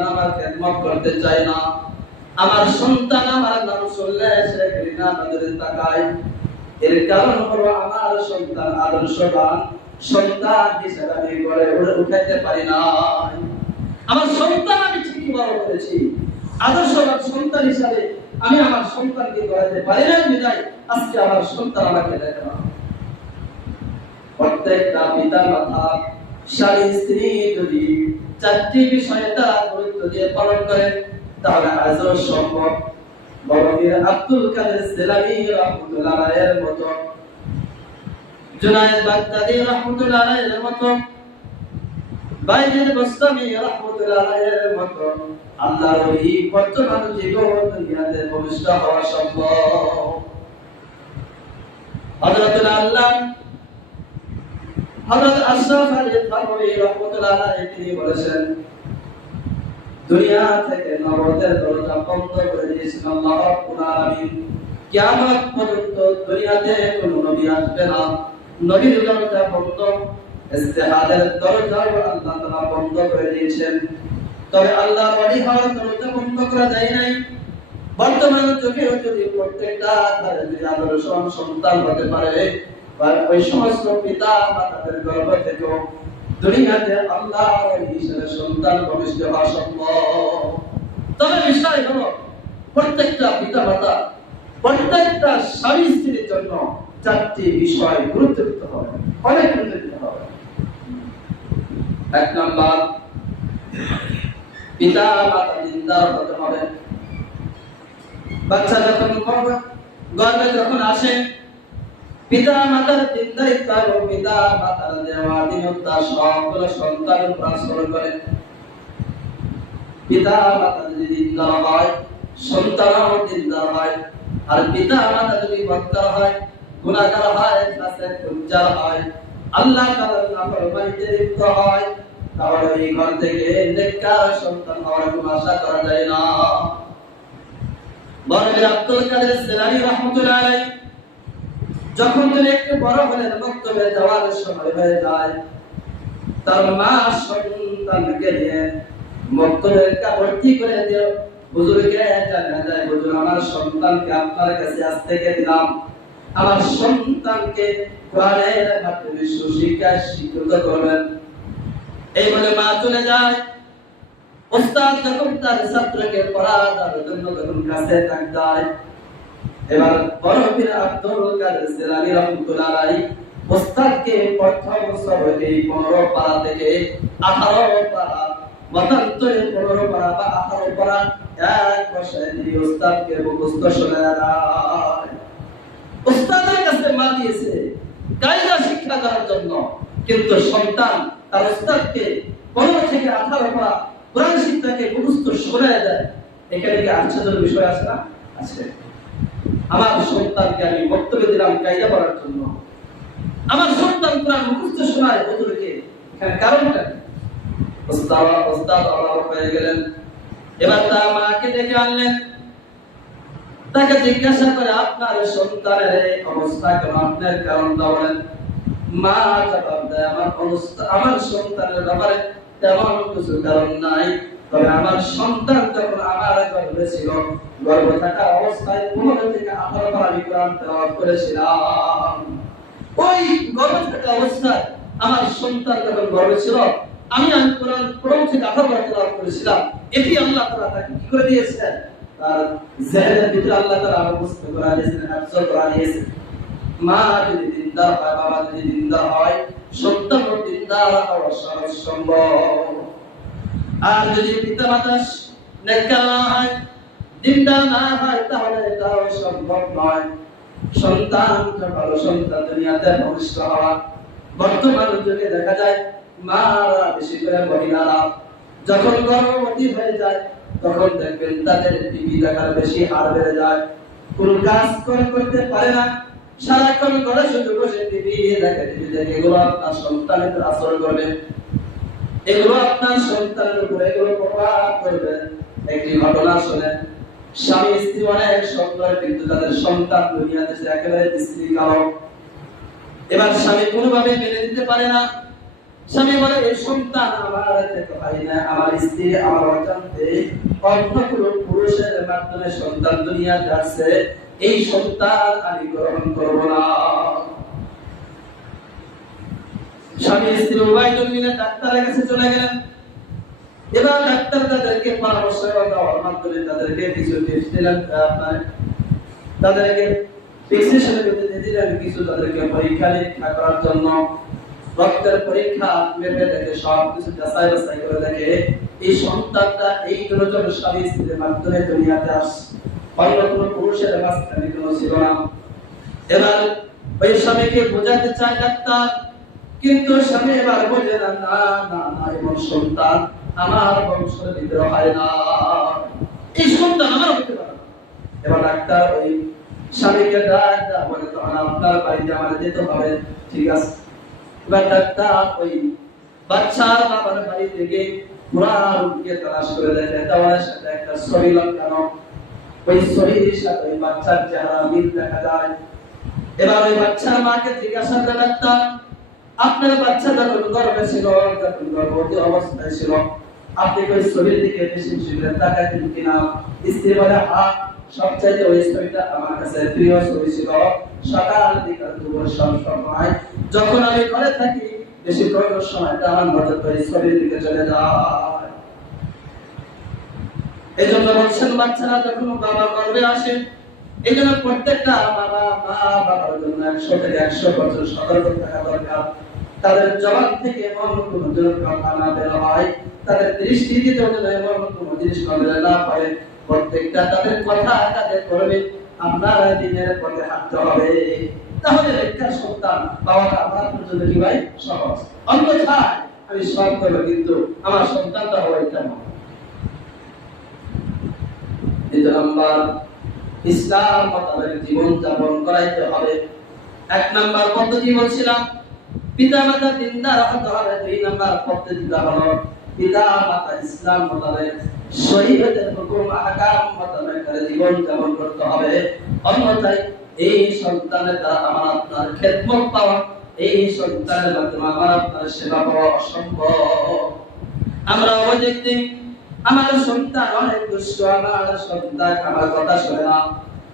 সন্তান আমার খেদমত করতে চায় না, আমার সন্তান আমার নাম শুনলে সে ঘৃণা নজরে তাকায়, এর কারণ হলো আমার সন্তান আদর্শবান সন্তান হিসেবে আমি গড়ে উঠাইতে পারি না। আমার সন্তান আমি ঠিকই বড় করেছি, আদর্শবান সন্তান হিসাবে আমি আমার সন্তানকে গড়াতে পারি না, বিদায় আজকে আমার সন্তান আমাকে দেখে না। প্রত্যেকটা পিতা মাতা স্বামী স্ত্রী যদি চারটি বিষয়ে তারা গুরুত্ব দিয়ে পালন করেন তাহলে আজও সম্ভব। বড় পীর আব্দুল কাদের জিলানী রাহমাতুল্লাহ আলাইহির মতো, জুনায়েদ বাগদাদী রাহমাতুল্লাহ আলাইহির মতো, বাইজিদ বুস্তামি রাহমাতুল্লাহ আলাইহির মতো আল্লাহর ওলি বর্তমান জীবন দুনিয়াতে ভবিষ্যৎ হওয়া সম্ভব। হযরতুল আল্লাহ হযরত আশরাফ আলী থানভী রাহমাতুল্লাহ আলাইহি তিনি বলেছেন, দুনিয়া থেকে নবুয়তের দরজা বন্ধ করে দিয়েছেন আল্লাহ রাব্বুল আলামিন। কিয়ামত পর্যন্ত দুনিয়াতে কোনো নবী আসবে না, নবীর দরজা বন্ধ, ইস্তেহাদের দরজা আল্লাহ তাআলা বন্ধ করে দিয়েছেন। তবে আল্লাহ ওলি হওয়ার দরজা বন্ধ করা যায় নাই। বর্তমান যুগে যদি প্রত্যেকটা তাদের যদি আদর্শ সন্তান হতে পারে, বা ওই সমস্ত পিতা মাতাদের গর্ভ থেকে দুনিয়াতে আল্লাহ হিসেবে সন্তান ভবিষ্যৎ হওয়া সম্ভব। তবে বিষয় হলো প্রত্যেকটা পিতা মাতা প্রত্যেকটা স্বামী স্ত্রীর জন্য চারটি বিষয় গুরুত্ব দিতে হবে, অনেক গুরুত্ব দিতে হবে। এক নম্বর, পিতা মাতা দিনদার হতে হবে। বাচ্চা যখন গর্ভে যখন আসে পিতা মাতার দিনদারিত্ব এবং পিতা মাতার দেওয়া দিনতা সবগুলো সন্তানের উপর আসর করে। পিতা মাতা যদি দিনদার হয় সন্তানও দিনদার হয়, আর পিতা মাতা যদি বদকার হয়, গুনাহগার হয়, ফাসিক ফুজ্জার হয়, আল্লাহ তাআলার নাফরমানিতে লিপ্ত হয়, তাহলে এই ঘর থেকে নেককার সন্তান হওয়ার কোনো আশা করা যায় না। বড় আব্দুল কাদের জিলানী রাহমাতুল্লাহ আলাইহি যখন তিনি একটু বড় হলেন, মক্তবে যাওয়ার সময় হয়ে যায়, তার মা সন্তানকে নিয়ে মক্তবে ভর্তি করে দিয়ে হুজুরকে জানায় যায়, হুজুর আমার সন্তানকে আপনার কাছে আজ থেকে দিলাম, আমার সন্তানকে কোরআনের মাধ্যমে সুশিক্ষায় শিক্ষিত করবেন। এই বলে মা চলে যায়। ওস্তাদ যখন তার ছাত্রকে পড়ানোর জন্য যখন কাছে থাকতেন, এবার বড় পীর আব্দুল কাদের জিলানী রাহমাতুল্লাহ আলাইহি ওস্তাদকে প্রথম সবকে 15 পারা থেকে 18 পারা মতান্তরে 15 পারা বা 18 পারা এক বছরে তিনি ওস্তাদকে মুখস্থ শোনায় দেয়। ওস্তাদের কাছে মা দিয়েছে কায়দা শিক্ষা দেওয়ার জন্য, কিন্তু সন্তান তার ওস্তাদকে 15 থেকে 18 পারা কোরআন শিক্ষাকে মুখস্থ শোনায় দেয়। এখানে কি আশ্চর্যের বিষয় আছে না? আছে। আমার সন্তানকে আমি বক্তব্য দিলাম কায়দা পড়ার জন্য, আমার সন্তান কোরআন মুখস্থ শোনায় হুজুরকে, এখানে কারণটা ওস্তাদ অবাক হয়ে গেলেন। এবার তার মাকে ডেকে আনলেন, তাকে জিজ্ঞাসা করে আপনার সন্তানের এই অবস্থা কেন, আপনার কারণটা বলেন। মা জবাব দেয়, আমার সন্তানের ব্যাপারে তেমন কিছু কারণ নাই, তবে আমার সন্তান যখন আমার গর্ভে ছিল, গর্ভে থাকা অবস্থায় 15 থেকে 18 বার আমি কোরআন তেলাওয়াত করেছিলাম। ওই গর্ভে থাকা অবস্থায় আমার সন্তান যখন গর্ভে ছিল, আমি কোরআন 15 থেকে 18 বার তেলাওয়াত করেছিলাম। এটি আল্লাহ তাআলা তাকে কি করে দিয়েছেন, তার জেহেনের ভিতরে আল্লাহ তাআলা মুস্ত করে দিয়েছেন, হাফজ করে দিয়েছেন। মা যদি দিনদার হয়, বাবা যদি দিনদার হয়, সন্তান দিনদার হওয়া সহজ সম্ভব। আর যদি পিতা মাতা নেককার না হয়, দিনদার না হয়, তাহলে এটাও সম্ভব নয়। সন্তান ভালো সন্তান দুনিয়াতে ভবিষ্যৎ হওয়া। বর্তমান যুগে দেখা যায় মারা বেশি করে মহিলারা যখন গর্ভবতী হয়ে যায়, তখন দেখবেন তাদের টিভি দেখার বেশি হার বেড়ে যায়, কোনো কাজ করতে পারে না, সারাক্ষণ ঘরে শুধু বসে টিভি দেখে। এগুলো আপনার সন্তানের উপর আসর করবে, এগুলো আপনার সন্তানের উপরে এগুলো প্রভাব করবে। একটি ঘটনা শুনেন, স্বামী স্ত্রী অনেক সুন্দর, কিন্তু তাদের সন্তান দুনিয়াতে একেবারে স্ত্রী কালো। এবার স্বামী কোনোভাবে মেনে নিতে পারে না, স্বামী বলে এই সন্তান আমার থেকে হয় না, আমার স্ত্রী আমার অজান্তে অন্য কোনো পুরুষের মাধ্যমে সন্তান দুনিয়াতে আসছে, এই সন্তান আমি গ্রহণ করব না। স্বামী স্ত্রী উভয় মিলে ডাক্তারের কাছে চলে গেলেন। এবার ডাক্তার তাদেরকে পরামর্শ দেওয়ার মাধ্যমে তাদেরকে কিছু টিপস দিলেন, আপনার তাদেরকে ফিক্সেশনের ভিত্তিতে দিলেন কিছু, তাদেরকে পরীক্ষা নিরীক্ষা করার জন্য রক্তের পরীক্ষা মেপে দেখে সব কিছু যাচাই বাছাই করে দেখে এই সন্তানটা এই দুজন স্বামী স্ত্রীর মাধ্যমে দুনিয়াতে আসে, অন্য কোনো পুরুষের মাঝখানে কোনো ছিল না। এবার ওই স্বামীকে বোঝাতে চায় ডাক্তার, কিন্তু স্বামী এবার বোঝে না, না না না, এমন সন্তান আমার বংশের ভিতরে হয় না, এই সন্তান আমার হতে পারে না। এবার ডাক্তার ওই স্বামীকে ডাক্তার বলে, তখন আপনার বাড়িতে আমার যেতে হবে। ঠিক আছে। এবার ডাক্তার ওই বাচ্চার বাবার বাড়ি থেকে পুরা রোগীকে তালাশ করে দেখে, দেওয়ালের সাথে একটা ছবি লাগানো, ওই ছবির সাথে ওই বাচ্চার চেহারা মিল দেখা যায়। এবার ওই বাচ্চার মাকে জিজ্ঞাসা করে ডাক্তার, আপনার বাচ্চা যখন গর্ভে ছিল, যখন গর্ভবতী অবস্থায় ছিল, আপনি ওই ছবির দিকে বেশি বেশি করে তাকাতেন কিনা? স্ত্রী বলে, হ্যাঁ, সবচাইতে ওই ছবিটা আমার কাছে প্রিয় ছবি ছিল। সকাল বিকাল দুপুর সব সময় যখন আমি ঘরে থাকি, বেশি প্রয়োজন সময়টা আমার নজর ওই ছবির দিকে চলে যায়। এই জন্য বলছেন বাচ্চারা যখন বাবার গর্ভে আসে, এই জন্য প্রত্যেকটা মা বাবার জন্য 100 থেকে 100 বছর সতর্ক থাকা দরকার। তাদের জবান থেকে এমন কোনো কথা না বের হয়, তাদের দৃষ্টি দিতে এমন কোনো জিনিস না হয়, প্রত্যেকটা তাদের কথা তাদের করবে, আপনারা দিনের পথে হাঁটতে হবে। তাহলে একটা সন্তান পাওয়াটা আমার জন্য কি ভাই সহজ। অন্যথায় আমি সব করবো, কিন্তু আমার সন্তানটা হয় কেমন? দ্বিতীয় নাম্বার, ইসলাম মোতাবেক জীবন যাপন করাইতে হবে। 1 নাম্বার পদ্ধতি বলছিলাম, পিতা মাতা দিনদার হতে হবে। 2 নাম্বার পদ্ধতিটা হলো পিতা মাতা ইসলাম মোতাবেক শরীয়তের হুকুম আহকাম মোতাবেক জীবন যাপন করতে হবে। অন্যথায় এই সন্তানের দ্বারা আমার আপনার খেদমত পাওয়া, এই সন্তানের মাধ্যমে আমার আপনার সেবা পাওয়া অসম্ভব। আমরা অবজেক্ট দিই, আমার সন্তান অনেক দুষ্ট, আমার সন্তান আমার কথা শোনে না,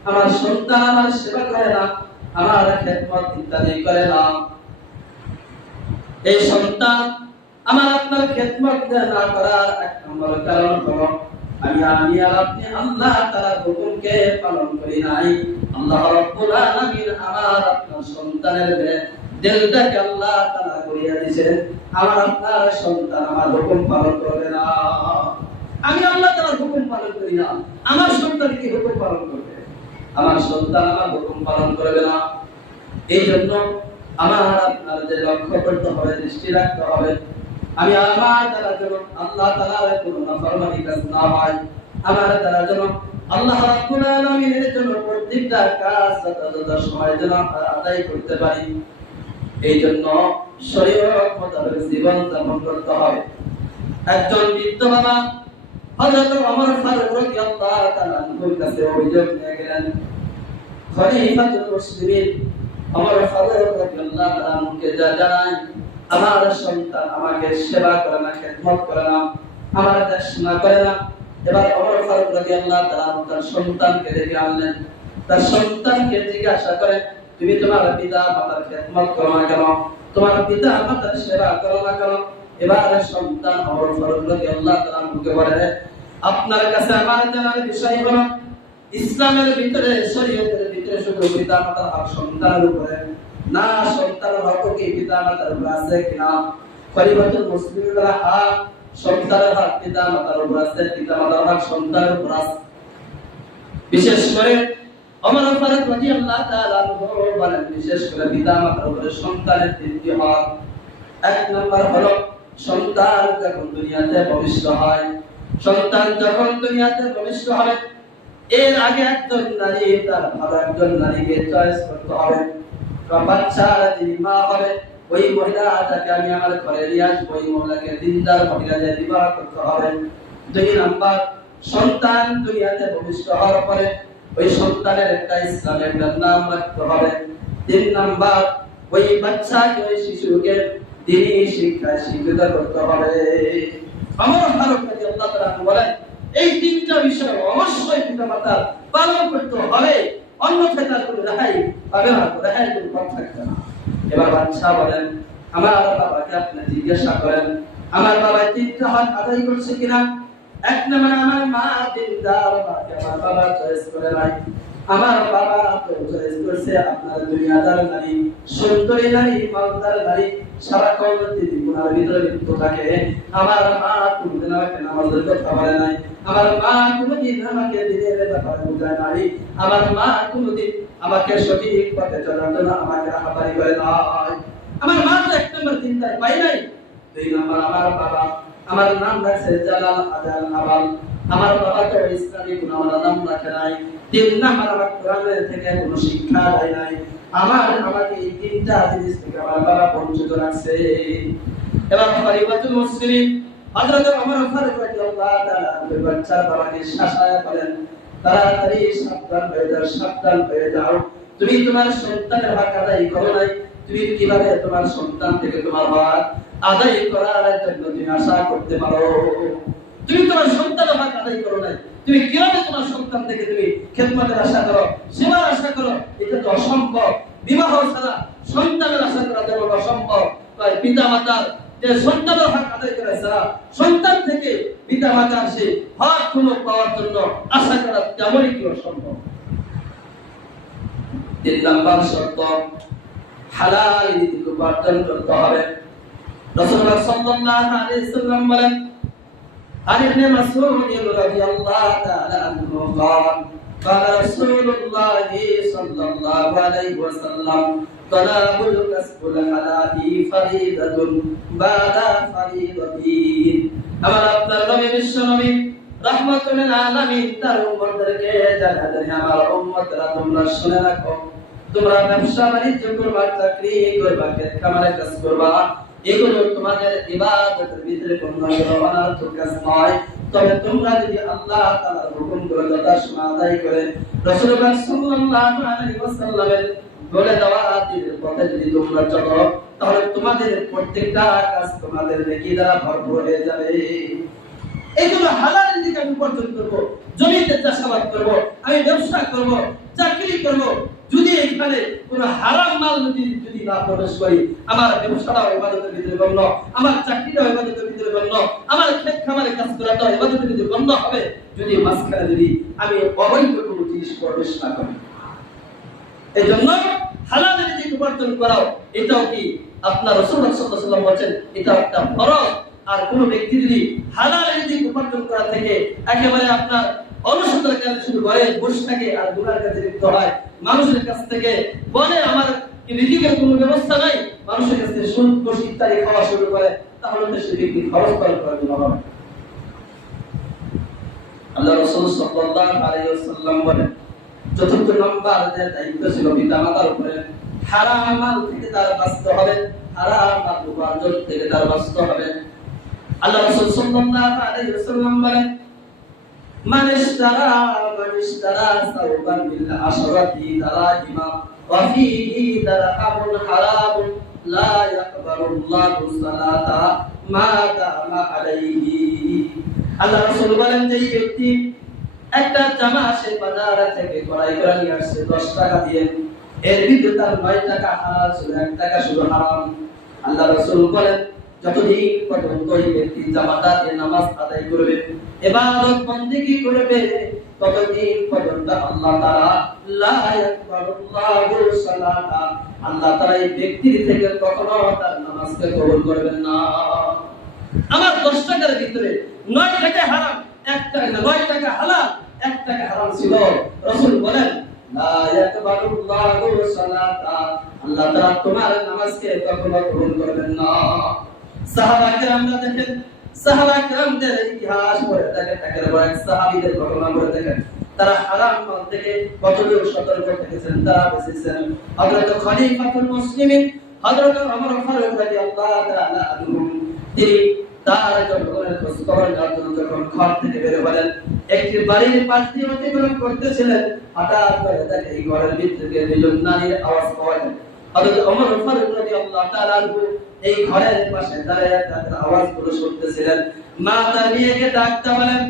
আমার সন্তান আমার সেবা করে না, আমার খেদমত ইত্যাদি করে না। এই সন্তান আমার আপনার খেদমত না করার 1 নম্বর কারণ হলো আমি আর আপনি আল্লাহ তাআলার হুকুমকে পালন করি নাই। আল্লাহ রাব্বুল আলামিন আমার আপনার সন্তানের দিলটাকে আল্লাহ তাআলা করিয়া দিয়েছেন, আমার আপনার সন্তান আমার হুকুম পালন করবে না। আমি আল্লাহ তাআলার হুকুম পালন করি না, আমার সন্তান কি হুকুম পালন করবে? আমার সন্তান আমার হুকুম পালন করবে না। এই জন্য আমার আপনার যে লক্ষ্য করতে হবে, দৃষ্টি রাখতে হবে, আমি আমার দ্বারা যেন আল্লাহ তাআলার কোনো নাফরমানি কাজ না হয়, আমার দ্বারা যেন আল্লাহ রাব্বুল আলামিনের জন্য প্রত্যেকটা কাজ যথাযথ সময়ে যেন আদায় করতে পারি। এই জন্য শরীয়ত মোতাবেক জীবন যাপন করতে হবে। একজন বৃদ্ধ বাবা হযরত ওমর ফারুক রাদিয়াল্লাহু তাআলা আনহুর কাছে অভিযোগ নিয়ে গেলেন, খলিফাতুল মুসলিমিন ওমর ফারুক রাদিয়াল্লাহু তাআলা আনহুকে জানায়, আমার সন্তান আমাকে সেবা করে না, খেদমত করে না, আমার দেখাশোনা করে না। এবার ওমর ফারুক রাদিয়াল্লাহু তাআলা তার সন্তানকে ডেকে আনলেন, তার সন্তানকে জিজ্ঞাসা করে, তুমি তোমার পিতা মাতার খেদমত করো না কেন? তোমার পিতা মাতার সেবা করো না কেন? এবার সন্তান ওমর ফারুক রাদিয়াল্লাহু তাআলা মুখে বলে, আপনার কাছে আমার জানার বিষয় হলো ইসলামের ভিতরে, শরীয়তের ভিতরে শুধু পিতা মাতার হক সন্তানের উপরে না, সন্তানের হক কি পিতা মাতার উপরে আছে কিনা? খলিফাতুল মুসলিমিনরা হক সন্তানের হক পিতা মাতার উপরে আছে, পিতা মাতার হক সন্তানের উপরে আছে। বিশেষ করে ওমর ফারুক রাদিয়াল্লাহু তাআলা বলেন, বিশেষ করে পিতা মাতার উপরে সন্তানের 3টি হক। 1 নম্বর হলো সন্তান যখন দুনিয়াতে ভূমিষ্ঠ হয়, সন্তান যখন দুনিয়াতে ভূমিষ্ঠ হবে, এর আগে একজন নারী তার ভালো একজন নারীকে চয়েস করতে হবে। বাচ্চার যিনি মা হবে, ওই মহিলাটাকে আমি আমার ঘরে নিয়ে আসবো, ওই মহিলাকে দিনদার মহিলা দিয়ে বিবাহ করতে হবে। 2 নাম্বার, সন্তান দুনিয়াতে ভূমিষ্ঠ হওয়ার পরে ওই সন্তানের একটা ইসলামের নাম রাখতে হবে। 3 নাম্বার, ওই বাচ্চাকে, ওই শিশুকে দিনী শিক্ষায় শিক্ষিত করতে হবে। আমার ফারুক রাদিয়াল্লাহু তাআলা বলেন এই তিনটা বিষয় অবশ্যই পিতামাতার পালন করতে হবে, অন্যথায় তার কোনো রেহাই পাবে না, রেহাই কোনো পথ থাকবে না। এবার বাদশা বলেন আমার বাবাকে আপনি জিজ্ঞাসা করেন আমার বাবা তিনটা হক আদায় করছে কিনা। এক নম্বর আমার মা দিনদার, আমার বাবা চয়েস করে নাই। আমার বাবা তো চয়েস করছে আপনার দুনিয়াদার নারী, সুন্দরী নারী, মালদার নারী, সারাক্ষণ তিনি গুনার ভিতরে লিপ্ত থাকে। আমার মা কোনদিন আমাকে নামাজের কথা বলে নাই, আমার মা কোনদিন আমাকে দিনের ব্যাপারে বোঝায় নাই, আমার মা কোনদিন আমাকে সঠিক পথে চলার জন্য আমাকে আহ্বান করে নাই। আমার মা তো এক নম্বর চিন্তা পাই নাই। দুই নম্বর আমার বাবা, আমার নাম রাখছে জালাল আজাল আবাল, আমার বাবা তো ইসলামী কোনো আমার নাম রাখে নাই। তিন নম্বর আমার কোরআনের থেকে কোনো শিক্ষা দেয় নাই। আমাকে এই তিনটা জিনিস থেকে আমার বাবা বঞ্চিত রাখছে। এবার খলিফাতুল মুসলিমিন হযরত ওমর ফারুক রাদিয়াল্লাহু তাআলা বাচ্চার বাবাকে শাসায়া বলেন তাড়াতাড়ি সাবধান হয়ে যাও, সাবধান হয়ে যাও। তুমি তোমার সন্তানের হক আদায় করো নাই, তুমি কিভাবে তোমার সন্তান থেকে তোমার হক আদায় করার জন্য তুমি আশা করতে পারো? তুমি তোমার সন্তানের হক আদায় করো নাই, তুমি কিভাবে তোমার সন্তান থেকে তুমি খেদমতের আশা করো, সেবার আশা করো? এটা তো অসম্ভব। বিবাহ ছাড়া সন্তানের আশা করা যেমন অসম্ভব, তাই পিতা মাতার যে সন্তানের হক আদায় করা ছাড়া সন্তান থেকে পিতা মাতার সে হক গুলো পাওয়ার জন্য আশা করা তেমনই কি অসম্ভব। তিন নম্বর শর্ত হালাল রিজিক উপার্জন করতে হবে। রাসূলুল্লাহ সাল্লাল্লাহু আলাইহি ওয়াসাল্লাম বলেন عن ابن مسعود رضي الله تعالى عنه قال قال رسول الله صلى الله عليه وسلم طلب الكسب الحلال فريضة بعد فريضتين। আমার আপনার নবী বিশ্ব নবী রাহমাতুল আলামিন তার উম্মতদেরকে জানালেন আমার উম্মতরা তোমরা শুনে রাখো, তোমরা ব্যবসা বাণিজ্য করবা, চাকরি করবা, ক্ষেত খামারে কাজ করবা, এগুলো তোমাদের ইবাদতের ভিতরে কোনো অনর্থক কাজ নয়। তবে তোমরা যদি আল্লাহ তাআলার হুকুমগুলো যথাসময়ে আদায় করে রাসূলুল্লাহ সাল্লাল্লাহু আলাইহি ওয়াসাল্লামের বলে দেওয়া দিনের পথে যদি তোমরা চলো, তাহলে তোমাদের প্রত্যেকটা কাজ তোমাদের নেকি দ্বারা ভরপুর হয়ে যাবে। এগুলো হালাল রিজিক আমি উপার্জন করব, জমিতে চাষাবাদ করব, আমি ব্যবসা করব, চাকরি করব। যদি এখানে কোন হারাম মাল যদি না প্রবেশ করি, আমার ব্যবসাটাও ইবাদতের ভিতরে গণ্য, আমার চাকরিটাও ইবাদতের ভিতরে গণ্য, আমার ক্ষেত খামারে কাজ করাটাও ইবাদতের ভিতরে গণ্য হবে, যদি মাঝখানে যদি আমি অবৈধ কোনো জিনিস প্রবেশ না করি। এই জন্য হালাল রিজিক উপার্জন করাও এটাও কি আপনার রাসূলুল্লাহ সাল্লাল্লাহু আলাইহি ওয়াসাল্লাম বলেন এটা একটা ফরজ। আর কোন ব্যক্তি যদি হালাল রিজিক উপার্জন করা থেকে একেবারে আপনার অনুসন্ধান করে শুধু ঘরে বসে থাকে আর গুনার কাজে লিপ্ত হয়, মানুষের কাছ থেকে বলে আমার রিজিকের কোনো ব্যবস্থা নাই, মানুষের কাছে সুদ ঘুষ ইত্যাদি খাওয়া শুরু করে, তাহলে তো সে ব্যক্তি খরচ করার জন্য হবে। আল্লাহ রাসূল সাল্লাল্লাহু আলাইহি ওয়াসাল্লাম বলেন চতুর্থ নম্বর যে দায়িত্ব ছিল পিতামাতার উপরে, হারাম মাল থেকে তার বাঁচতে হবে, হারাম মাল উপার্জন থেকে তার বাঁচতে হবে। আল্লাহ রাসূল সাল্লাল্লাহু আলাইহি ওয়াসাল্লাম বলেন মান ইশতারা সাওবান বিল আশরাতি দারাহিমা ওয়া ফীহি দারহামুন হারামুন লা ইয়াকবালুল্লাহু সালাতা মা দামা আলাইহি। আল্লাহ রাসূল বলেন যে ব্যক্তি একটা জামা সে বাজার থেকে ক্রয় করে নিয়ে আসছে 10 টাকা দিয়ে, এর ভিতরে তার 9 টাকা হালাল ছিল, 1 টাকা শুধু হারাম। আল্লাহ রাসূল বলেন যতদিন পর্যন্ত ওই ব্যক্তি জামাটা দিয়ে নামাজ আদায় করবে, ইবাদত বন্দেগী করবে, ততদিন পর্যন্ত আল্লাহ তাআলা লা ইয়াকবালুল্লাহু সালাতা, আল্লাহ তাআলা এই ব্যক্তির থেকে কখনো তার নামাজকে কবুল করবেন না। আমার 10 টাকার ভিতরে 9 টাকা হারাম, 1 টাকা 9 টাকা হালাল, 1 টাকা হারাম ছিল। রাসূল বলেন লা ইয়াকবালুল্লাহু সালাতা, আল্লাহ তাআলা তোমার নামাজকে কখনো কবুল করবেন না। সাহাবা কেরামরা দেখেন, সাহাবা কেরামদের ইতিহাস পড়ে দেখেন, একেবারে এক সাহাবীদের ঘটনা পড়ে দেখেন, তারা হারাম মাল থেকে কতদূর সতর্ক থেকেছেন, তারা বেঁচেছেন। হযরত খলিফাতুল মুসলিমিন হযরত ওমর ফারুক রাদিয়াল্লাহু তাআলা আনহু তিনি তার জনগণের খোঁজ খবর নেওয়ার জন্য যখন ঘর থেকে বের হলেন, একটি বাড়ির পাশ দিয়ে অতিক্রম করতেছিলেন, হঠাৎ করে দেখে এই ঘরের ভিতর থেকে দুজন নারীর আওয়াজ পাওয়া যায়। হযরত ওমর ফারুক রাদিয়াল্লাহু তাআলা আনহু এই ঘরের পাশে দাঁড়িয়ে তাদের আওয়াজগুলো শুনতেছিলেন। মা তার মেয়েকে ডাকতে বলেন,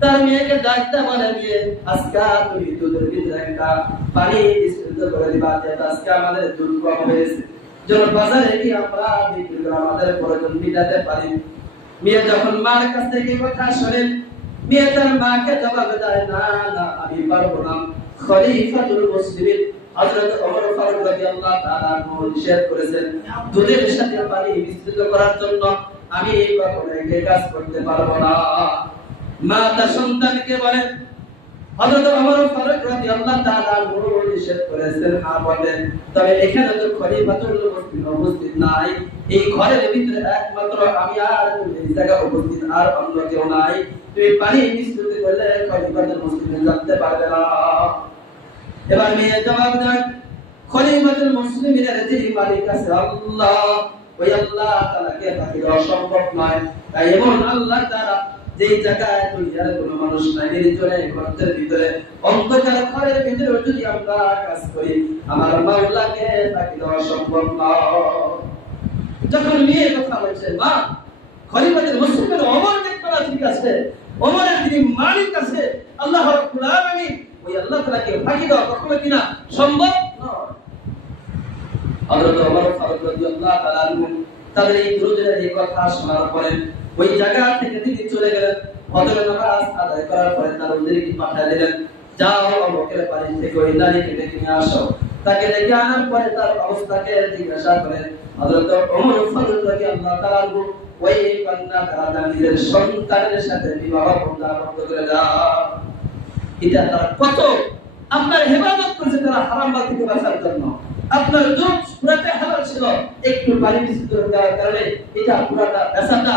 তার মেয়েকে ডাকতে বলে, মেয়ে আজকে তুমি দুধের ভিতরে একটা পানি মিশ্রিত করে দিবা, যেটা আজকে আমাদের দুধ কম হয়েছে, যেন বাজারে গিয়ে আমরা বিক্রি করে আমাদের প্রয়োজন মেটাতে পারি। মেয়ে যখন মার কাছ থেকে কথা শোনেন, মেয়ে তার মাকে জবাব দেয়, না না আমি পারবো না। খলিফাতুল মুসলিমিন হযরত ওমর ফারুক রাদিয়াল্লাহু তাআলা আনহু নিষেধ করেছেন দুধের সাথে পানি মিশ্রিত করার জন্য, আমি কখনো এই কাজ করতে পারবো না। মা তার সন্তানকে বলেন, হযরত ওমর ফারুক রাদিয়াল্লাহু তাআলা আনহু নিষেধ করেছেন, হ্যাঁ বলেন, তবে এখানে তো খলিফাতুল মুসলিমিন উপস্থিত নাই, এই ঘরের ভিতরে একমাত্র আমি আর তুমি এই জায়গায় উপস্থিত, আর অন্য কেউ নাই, তুমি পানি মিশ্রিত করলে খলিফাতুল মুসলিমিন জানতে পারবে না। এবার মেয়ে জবাব দেন, খলিফাতুল মুসলিমিনের যিনি মালিক আছে আল্লাহ, ওই আল্লাহ তাআলাকে ফাঁকি দেওয়া সম্ভব নয়। তাই এমন আল্লাহ তাআলা যেই জায়গায় দুনিয়ার কোনো মানুষ নাই, নির্জনে ঘরের ভিতরে অন্ধকার ঘরের ভিতরে যদি আমরা কাজ করি, আমার মাওলাকে ফাঁকি দেওয়া সম্ভব নয়। যখন মেয়ে কথা বলছে, মা খলিফাতুল মুসলিমিনের ওমর দেখতে না, ঠিক আছে, ওমরের যিনি মালিক আছে আল্লাহ রাব্বুল আলামিন, ওই আল্লাহ তাআলাকে ফাঁকি দেওয়া কখনো কিনা সম্ভব নয়। হযরত ওমর ফারুক রাদিয়াল্লাহু তাআলা আনহু তাদের এই দুরুদের এই কথা শোনার পরে ওই জায়গা থেকে তিনি চলে গেলেন। ফজরের নামাজ আদায় করার পরে তার উদ্দেরকে পাঠিয়ে দিলেন, যাও অমুকের বাড়ি থেকে ওই নারীকে ডেকে নিয়ে আসো। তাকে ডেকে আনার পরে তার অবস্থাকে জিজ্ঞাসা করেন। হযরত ওমর ফারুক রাদিয়াল্লাহু তাআলা আনহু ওই কন্যাকে নিজের সন্তানের সাথে বিবাহ বন্ধন করে দেন। এটা তারা কত আপনার হেফাজত করেছে, তারা হারাম মাল থেকে বাঁচার জন্য। আপনার দুধ পুরাটা হালাল ছিল, একটু পানি মিশ্রিত দেওয়ার কারণে এটা পুরাটা বেচাটা